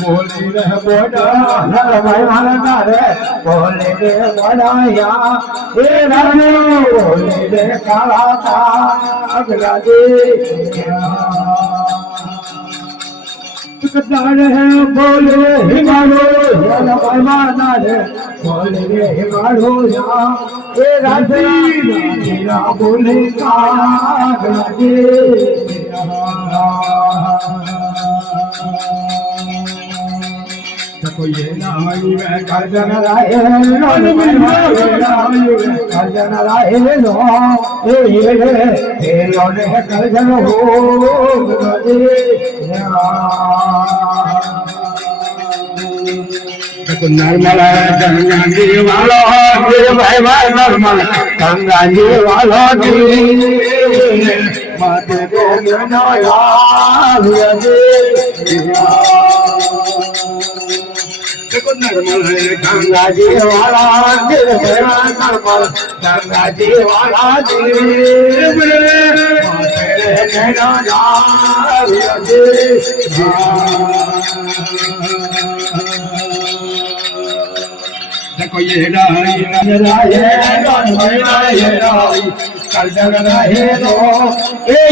बोली रे बोला भाई मारना रे बोले रे बोलाया ये रानी बोले रे काला का अगला दे कदार है बोले हिमालो भाई मारना रे बोले रे हिमालो या ये रानी मेरा बोले का अगला दे कोई नाई में कर्जन राहे लो कर्जन राहे लो ये लोने कर्जन हो नर्मल गंगा जी वालो भाई भाई नर्मल गंगा जी वालो मत को नर्मल गंगा जी वाला नर्मल गंगा जी वाला देखो ये कल जग रहे लो ये